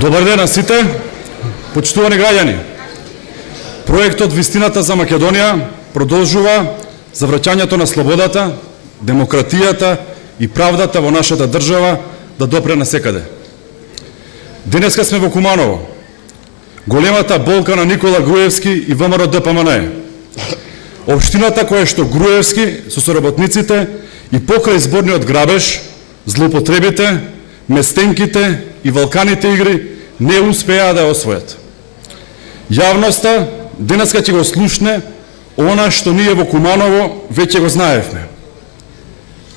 Добар ден на сите, почитувани граѓани. Проектот Вистината за Македонија продолжува за враќањето на слободата, демократијата и правдата во нашата држава да допре насекаде. Денеска сме во Куманово, големата болка на Никола Груевски и ВМРО ДПМН. Општината која што Груевски со соработниците и покрај зборниот грабеж, злоупотребите, местенките и валканите игри не успеа да ја освојат. Јавноста денеска ќе го слушне она што ние во Куманово веќе го знаевме.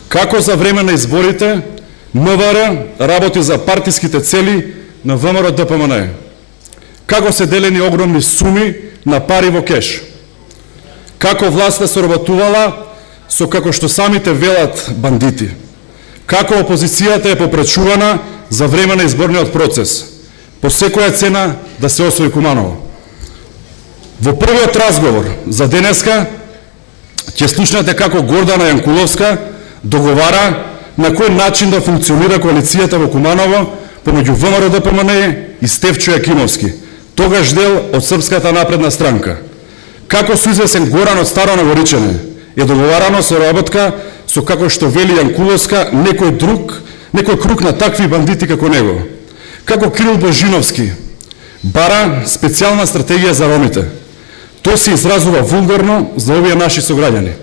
Како за време на изборите МВР работи за партиските цели на ВМРО ДПМН. Како се делени огромни суми на пари во кеш. Како власта соработувала со, како што самите велат, бандити. Како опозицијата е попречувана за време на изборниот процес, по секоја цена да се освои Куманово. Во првиот разговор за денеска ќе слушнете како Гордана Јанкуловска договара на кој начин да функционира коалицијата во Куманово помеѓу ВМРО ДПМН и Стефчо Јакимовски, тогаш дел од Српската напредна странка. Како со извесен Горан од Старо Нагоричане е договарано со работка со, како што вели Јанкуловска, некој круг на такви бандити како него. Како Кирил Божиновски бара специјална стратегија за ромите. Тој се изразува вулгарно за овие наши сограѓани.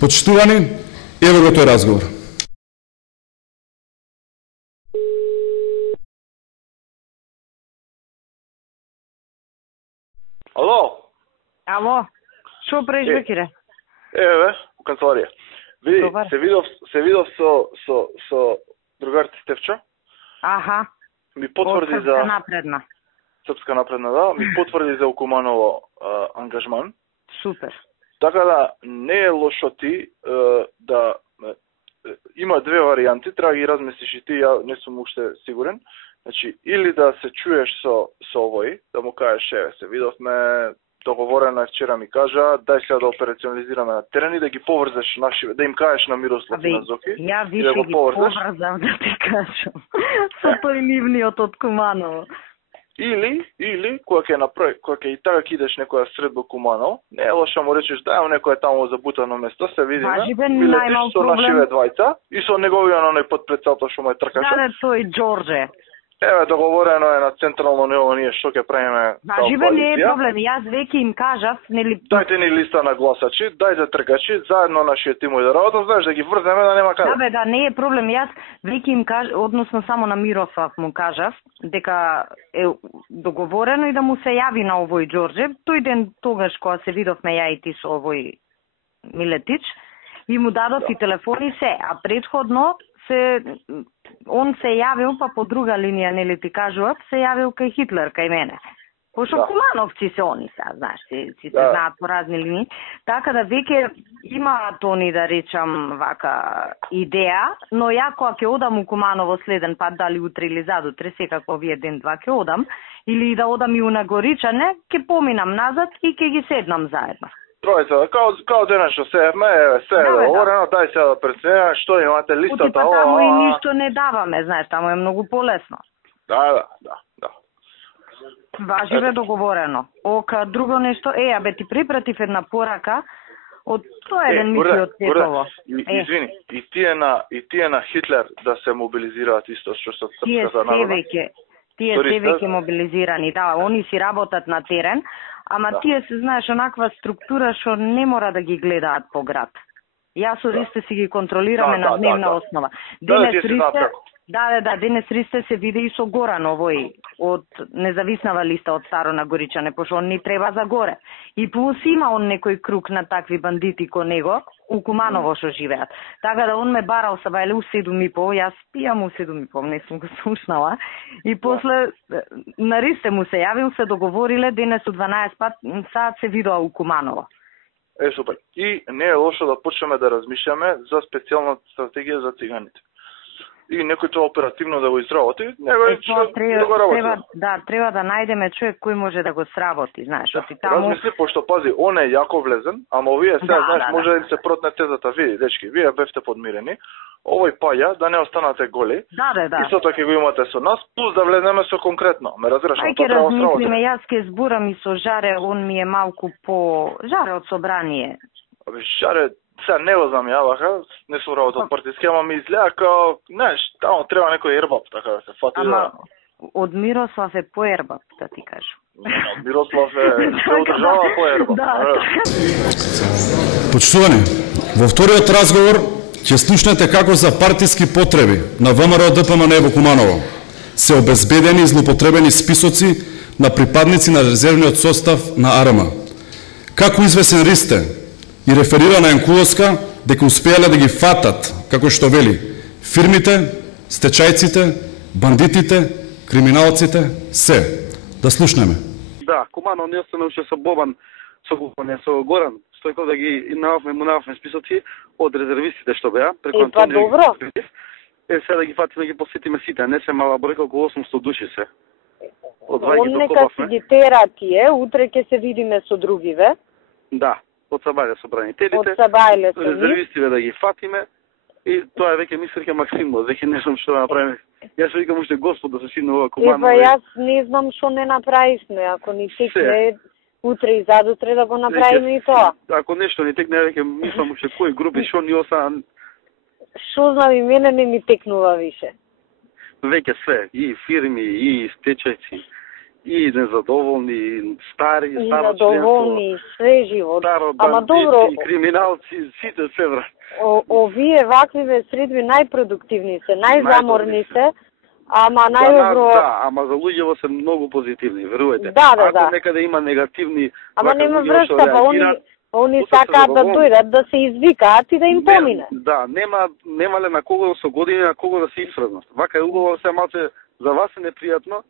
Почитувани, ево го тој разговор. Ало? Ало, шо правиш, Бекире? Еве, у канцеларија. Види, се видов со другарите Стефчо. Аха. Ми потврди за Српска напредна. Српска напредна, да, ми потврди за Куманово ангажман. Супер. Така да не е лошо ти да има две варијанти, треба да ги размислиш и ти, ја не сум уште сигурен. Значи, или да се чуеш со овој, да му кажеш, еве, се видовме, договорено е вчера ми кажа, дај сега да операционализираме на терен и да ги поврзеш наши, да им кажеш на Мирослав и на Зоки. Ја више да ги поврзам да ти кажам. Со тој нивниот од Куманово. Или кога ќе и така кидеш некоја средба Куманово, не е лошо му речеш да имам некоја таму забутано место, се видиме. Билетиш со нашиве двајца и со неговиот оној подпредседател што му е тркаше. Да, тој Ѓорџе. Еве, договорено е на централно ниво, ние што ќе правиме. Живе не е проблем, јас веќе им кажав, нели... Дајте ни листа на гласачи, дајте тргачи, заедно нашиот тимови да работат, знаеш, да ги врземе да нема каде. Да, не е проблем, јас веќе им кажав, односно само на Мирослав му кажав, дека е договорено и да му се јави на овој Ѓорџе, тој ден тогаш кога се видовме ја и ти со овој Милетич, и му дадов и телефони се, а предходно он се јавил, па по друга линија, нели ти кажував, се јавил кај Хитлер, кај мене. Пошто Кумановци се они са, знаеш, си се знаат по разни линии. Така да веќе имаат они, да речам, вака идеја, но ја кога ќе одам у Куманово следен пат, дали утре или задутре, секако овие ден-два ќе одам, или да одам и у Нагоричане, ќе поминам назад и ќе ги седнам заедно. Тројца, као денес што седевме, се е договорено, дај сега да преценуваме што имате листата. Па таму и ништо не даваме, знаеш, таму е многу полесно. Да. Важи бе договорено. Ока, друго нешто, абе ти препратив една порака од тоа еден мисли од Тетово. Извини, и тие на Хитлер да се мобилизираат исто што со Српската народна. Тие се веќе мобилизирани, да, они си работат на терен, ама тие се, знаеш, онаква структура што не мора да ги гледаат по град. Јас со Ристе си ги контролираме на дневна основа. Денес Ристе се види и со Горан овој од независнава листа од Старо Нагоричане, пошто он ни треба за горе. И плюс има он некој круг на такви бандити ко него, у Куманово што живеат. Така да он ме барал са бајле у 7:30, јас пијам у 7:30, не сум го слушнала. И после на Ристе му се јавил, се договориле, денес у 12 саат се видоа у Куманово. Супер. И не е лошо да почнеме да размишljаме за специјална стратегија за циганите. и некој тоа оперативно да го изработи, него е да го работи. Треба да најдеме човек кој може да го сработи, знаеш, оти таму. Размисли, пошто пази, он е јако влезен, ама овие сега, знаеш, може да им се протне тезата, види, дечки, вие бевте подмирени, овој паја, да не останате голи, истото ќе го имате со нас, плюс да влеземе со конкретно, ме разбираш, тоа треба да размислиме, јас ке зборам и со Жаре, он ми е малку по... Жаре од Собрание. Жаре, сега не го знам јаваха, не сум работел од партиски, ама ми изгледа као, знаеш, тамо треба некој ербап, така да се фати да... Од Мирослав е поербап, да ти кажам. Од Мирослав се одржава поербап. Почитувани, во вториот разговор ќе слушнете како за партиски потреби на ВМРО ДПМН во Куманово се обезбедени и злоупотребени списоци на припадници на резервниот состав на АРМ. Како извесен Ристе и реферира на Јанкуловска дека успеале да ги фатат, како што вели, фирмите, стечајците, бандитите, криминалците, се. Да слушнеме. Да, Куманово не остана уште со Бобан, со Горан, Стојков да ги му нававме списоци од резервистите што беа, преку Антонио. Добро. Сега да ги фатиме, да ги посетиме сите, не се мала бројка, околу 800 души се. Он нека си ги тера тие, утре ќе се видиме со другиве. Да, од Сабајле со бранителите. Од Сабајле со резервистиве да ги фатиме и тоа е веќе мислеќе Максимо, веќе не знам што да направиме. Јас викам уште Господ да се сидне ова Куманово. Јас не знам што не направивме, ако ни текне утре и задутре да го направиме и тоа. Ако нешто ни текне, веќе мислам уште кои групи, што ни остана. Што знам и мене не ми текнува више. Веќе све, и фирми, и стечајци, и незадоволни, и стари, и незадоволни, све живот. Ама добро, криминалци, сите се врат. Овие ваквиве средби најпродуктивни се, најзаморни се, ама најдобро... Да, ама за луѓево се многу позитивни, верувате. Ако некаде има негативни... Ама нема вршка, па они сакаат да дојдат, да се извикаат и да им помине. Да, немале на кого со години, на кого да се исфрзнат. Вака е убаво се малце, за вас е непријатно,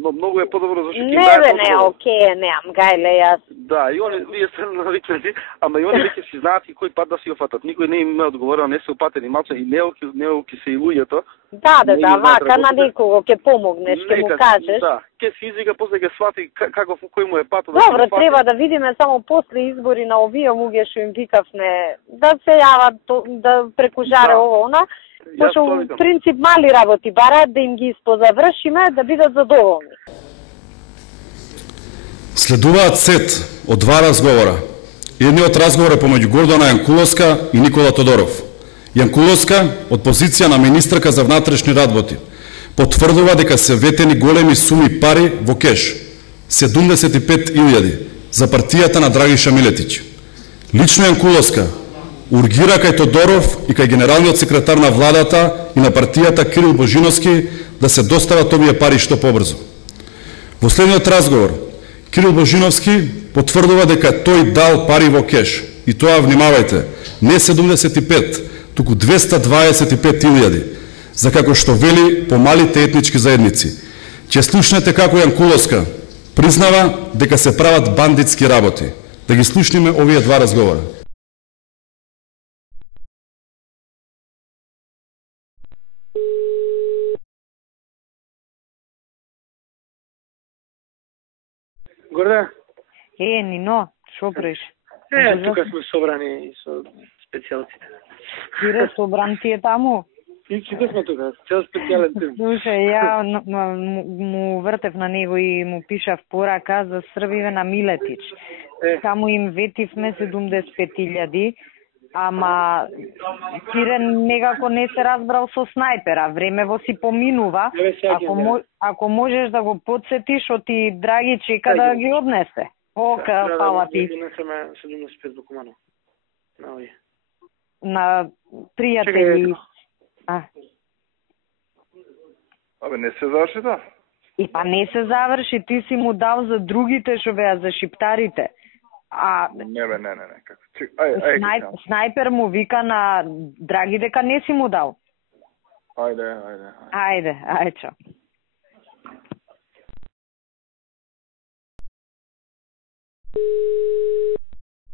но многу е подобро зашто ќе не, окей, неам гајле јас. Да, и они вие се навикнати, ама и они веќе си знаат и кој пат да си офатат. Никој не им ме одговорил, не се опатени малце и неоки се и луѓето. Да, вака на некого ќе помогнеш, ќе му кажеш. Да, ќе се извика, после ќе свати каков кој му е патот. Добро, треба да видиме само после избори на овие луѓе што им викавме да се јават да преку Жаре ово она. Пошто у принцип мали работи бараат да им ги испозавршиме да бидат задоволни. Следуваат сет од два разговора. Едниот разговор е помеѓу Гордана Јанкуловска и Никола Тодоров. Јанкуловска, од позиција на министерка за внатрешни работи, потврдува дека се ветени големи суми пари во кеш, 75.000 за партијата на Драгиша Милетич. Лично Јанкуловска ургира кај Тодоров и кај генералниот секретар на владата и на партијата Кирил Божиновски да се достават овие пари што побрзо. Во следниот разговор, Кирил Божиновски потврдува дека тој дал пари во кеш. И тоа, внимавајте, не 75, туку 225.000, за како што вели помалите етнички заедници. Ќе слушнете како Јанкуловска признава дека се прават бандитски работи. Да ги слушнеме овие два разговора. Горда? Нино, шо преш? Тука сме собрани со специјалците. Кире, собран ти е таму? И сите сме тука, цел специјален тим. Слушај, ја му вртев на него и му пишав порака за Србиве на Милетич. Само им ветивме 75.000, ама Кире некако не се разбрал со снајпера. Времево си поминува. Ако можеш да го подсетиш, оти Драги чека да ги однесе. Ока, фала ти. Донесеме 75 до Куманово. На пријатели. Абе, не се заврши тоа? И па не се заврши, ти си му дал за другите што беа, за шиптарите. Не. Снајпер му вика на Драги дека не си му дал. Ајде, чао.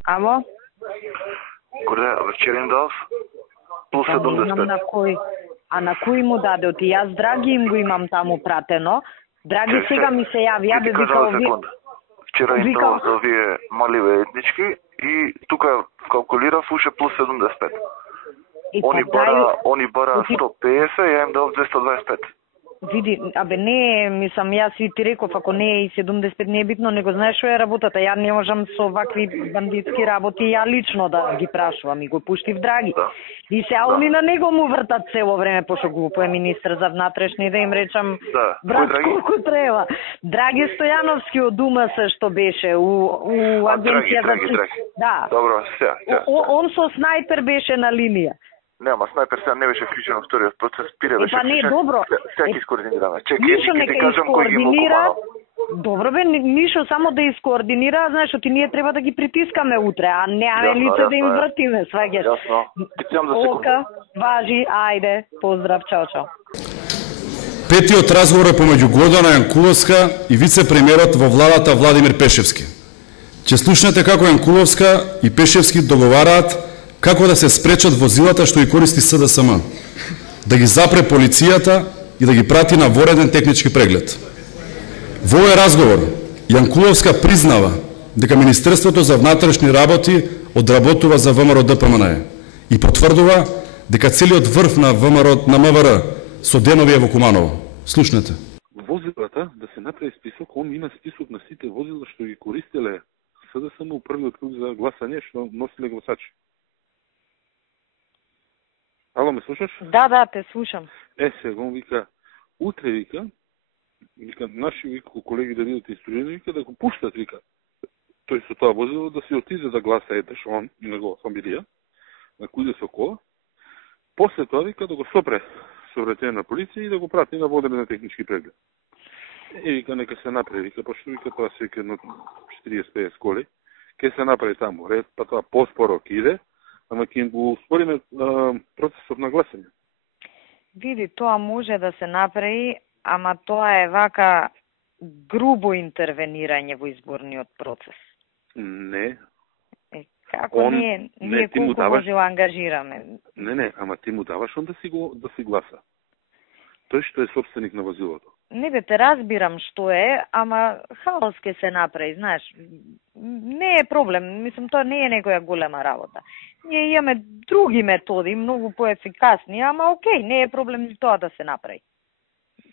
Ало? Горде, вчера им дав? Плюс 75. На кој? А на кој му даде? Оти јас Драги им го имам таму пратено. Драги сега ми се јави, ја бе вика Вчера интернет овие маливе етнички и тука калкулирав уште плюс 75. Они бара 150, ја им дав 225. Види, абе не, мислам, јас и ти реков, ако не е и 75 не е битно, него знаеш што е работата. Ја не можам со вакви бандитски работи ја лично да ги прашувам и го пуштив Драги. Да. И се они на него му вртат цело време, пошто глупо е министр за внатрешни, да им речам, брат, колку треба. Драги Стојановски од УМС што беше у агенција за... Да. Добро, сега. Он со снайпер беше на линија. Нема, снайпер сега не беше вклучен во вториот процес, Пире беше не, добро. Сега ќе искоординираме. Нишо Чекај, нека кажам кој ги искоординира. Добро бе, Нишо само да искоординира, знаеш, оти ние треба да ги притискаме утре, а не лице да им вртиме, сваѓаш. Јасно. Питам за секунда. Важи, ајде, поздрав, чао, чао. Петиот разговор е помеѓу Гордана Јанкуловска и вице-премиерот во владата Владимир Пешевски. Ќе слушнете како Јанкуловска и Пешевски договараат како да се спречат возилата што ги користи СДСМ, да ги запре полицијата и да ги прати на вореден технички преглед. Во овој разговор Јанкуловска признава дека Министерството за внатрешни работи одработува за ВМРО ДПМНЕ и потврдува дека целиот врв на МВР со денови е во Куманово. Слушнете. Возилата, да се направи список, он има список на сите возила што ги користеле СДСМ у првиот круг за гласање, што носиле гласачи. Ало, ме слушаш? Да, те слушам. Сега, он вика, утре вика, наши колеги да видат историја, вика, да го пуштат, вика, тој со тоа возило да се отиде да гласа едеш, он и негова фамилија, на кој со кола, после тоа, вика, да го сопре сообраќање на полиција и да го прати на водене на технички преглед. И вика, нека се направи, вика, пошто вика, тоа се вика едно 40-50 коли, ке се направи таму ред, па тоа поспоро иде, ама ќе им го успориме процесот на гласање. Види, тоа може да се направи, ама тоа е вака грубо интервенирање во изборниот процес. Не. Како ние колку возила ангажираме? Не, ама ти му даваш он да си гласа. Тој што е собственик на возилото. Не бе, те разбирам што е, ама хаос ке се направи, знаеш. Не е проблем, мислам, тоа не е некоја голема работа. Ние имаме други методи, многу поефикасни, ама окей, не е проблем ни тоа да се направи.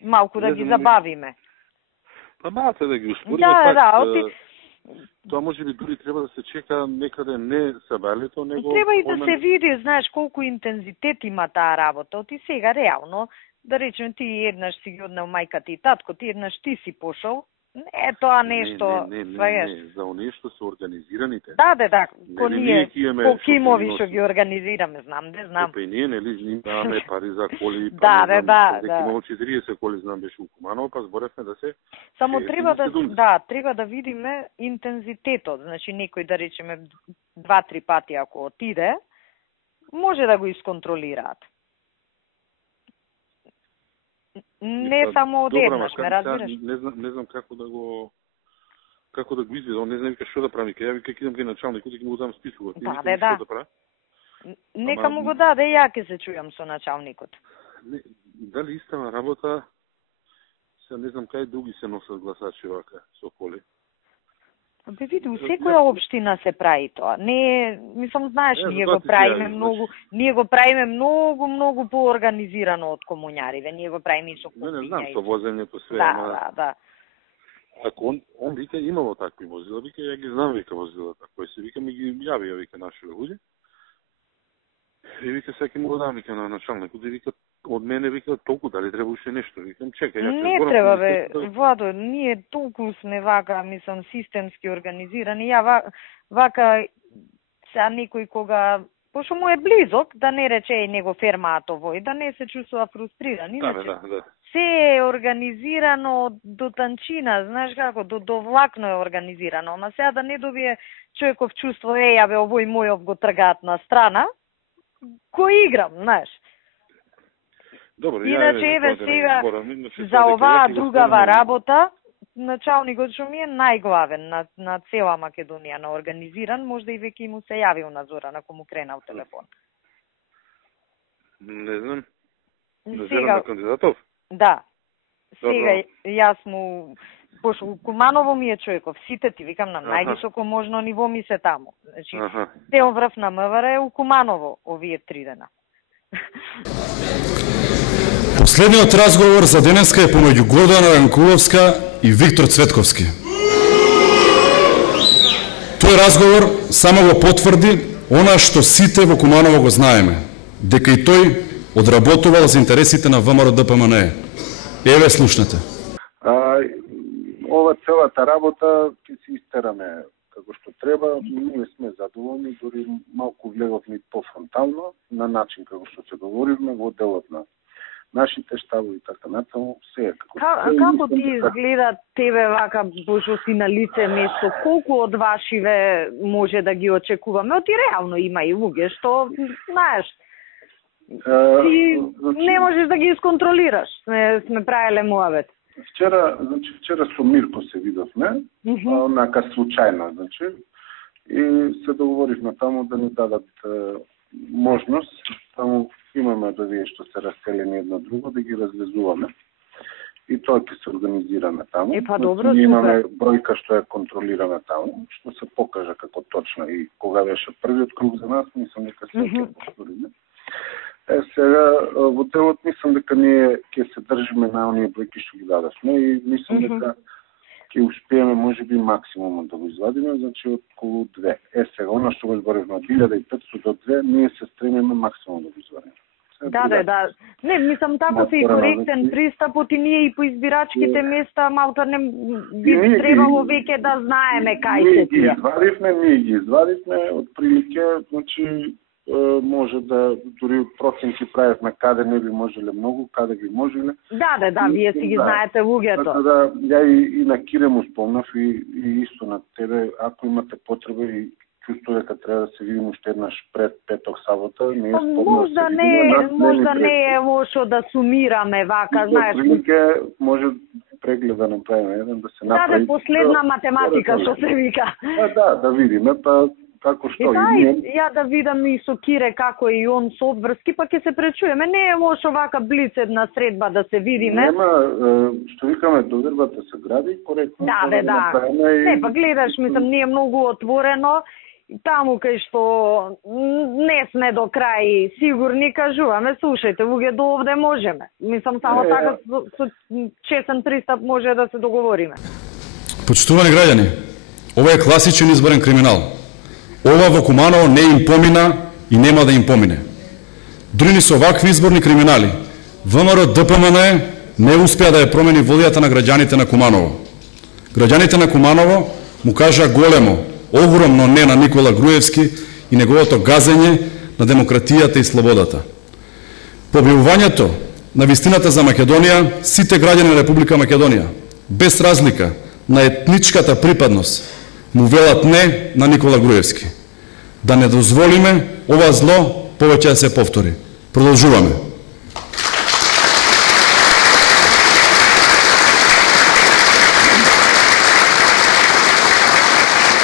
Малку да ги забавиме. Па малце да ги успориме, тоа може би дури треба да се чека некаде не сабалето, него... Треба и да се види, знаеш, колку интензитет има таа работа. Оти сега, реално, да речем, ти еднаш си ги однел мајката и татко, ти еднаш ти си пошол, не е тоа нешто... Не, за оние што се организираните. Да, ко ние, по Кимови што ги организираме, знам. Па и ние, нели, имаме пари за коли, да. Имало 40 коли, знам, беше у Куманово, па зборевме да се... Само треба да видиме интензитетот, значи некој, да речеме, 2-3 пати ако отиде, може да го исконтролираат. Не само од еднаш, ме разбираш? Не знам како да го изведе, не знам вика што да прави, ја вика ќе идам кај началникот и ќе му дам списокот. Да. Нека му го даде, ја ќе се чујам со началникот. Дали истава работа, се не знам кај други се носат гласачи вака со коли. Бе види, у секоја општина се прави тоа. Не, мислам, знаеш, ние го правиме многу поорганизирано од комуњариве. Ние го правиме и со купиња. Не знам, со возењето све. Да. Ако он вика имало такви возила, вика ја ги знам, вика возилата, кои се вика ми ги јавија, вика наши луѓе. И вика сега ќе му го дам, вика на началникот, и вика од мене, вика толку дали треба уште нешто, викам чекај. Не треба бе, Владо, ние толку сме вака, мислам, системски организирани. Ја вака сега некој кога пошто му е близок, да не рече и него фермаато вој, да не се чувствува фрустриран. Да. Се е организирано до танчина, знаеш како, до влакно е организирано, ама сега да не добие човеков чувство, јабе, овој мојов го тргаат на страна, кој играм, знаеш. Добро, иначе еве сега за оваа другава работа, началникот што ми е најглавен на цела Македонија на организиран, можда и веќе му се јавил на Зоран ако му кренал телефон. Не знам. Сега на кандидатов? Да. Добро. Сега јас му пошто Куманово ми е човеков, сите ти викам на највисоко можно ниво ми се таму. Значи, цел врв на МВР е у Куманово овие 3 дена. Последниот разговор за денеска е помеѓу Гордана Ранкуловска и Виктор Цветковски. Тој разговор само го потврди она што сите во Куманово го знаеме, дека и тој одработувал за интересите на ВМРО ДПМН. Еве слушнете. Ова целата работа ќе се истераме како што треба. Ние сме задоволни, дури малку влеговме пофронтално на начин како што се договоривме во делот на нашите штабови и така натаму, се како како ти изгледа тебе вака божо си на лице место? Колку од вашиве може да ги очекуваме? Оти реално има и луѓе што знаеш. Ти не можеш да ги исконтролираш. Сме правеле муавет. Вчера со Мирко се видовме, онака случајно, и се договоривме таму да ни дадат можност, таму имаме да вие што се раселени едно друго, да ги разлезуваме. И тоа ќе се организираме таму. Добро, ние имаме бројка што ја контролираме таму, што се покажа како точно и кога беше првиот круг за нас, мислам дека се ќе повториме. Сега, во делот мислам дека ние ќе се држиме на оние бројки што ги дадавме и мислам дека ќе успееме можеби максимумот да го извадиме, значи околу 2. Сега, она што го зборевме од 1500 до 2, ние се стремиме максимум да го извадиме. Да. Не, мислам тако се и коректен пристапот и ние и по избирачките места малта не би требало веќе да знаеме кај се тие. Ние ги извадивме, од прилике, значи може да дури проценти правевме каде не би можеле многу, каде би можеле. Да, вие си ги знаете луѓето. Да, ја и на Кире му спомнав и исто на тебе, ако имате потреба и чувство дека треба да се видим уште еднаш пред петок сабота, не е можда не е лошо да сумираме вака, знаеш. Може преглед да направиме еден, да се направи. Да, последна математика што се вика. Да видиме, па како што ја да видам и со Кире како и он со одврски, па ќе се пречуеме. Не е лошо вака блиц една средба да се видиме. Нема, што викаме, довербата се гради коректно. Да. Не, па гледаш, мислам, ние многу отворено, таму кај што не сме до крај сигурни, кажуваме, слушајте, луѓе до овде можеме. Мислам, само така со честен пристап може да се договориме. Почитувани граѓани, ова е класичен изборен криминал. Ова во Куманово не им помина и нема да им помине. Дури со вакви изборни криминали, ВМРО ДПМН не успеа да ја промени волјата на граѓаните на Куманово. Граѓаните на Куманово му кажа големо, огромно не на Никола Груевски и неговото газење на демократијата и слободата. По објавувањето на вистината за Македонија, сите граѓани на Република Македонија, без разлика на етничката припадност, му велат не на Никола Груевски. Да не дозволиме ова зло повеќе да се повтори. Продолжуваме.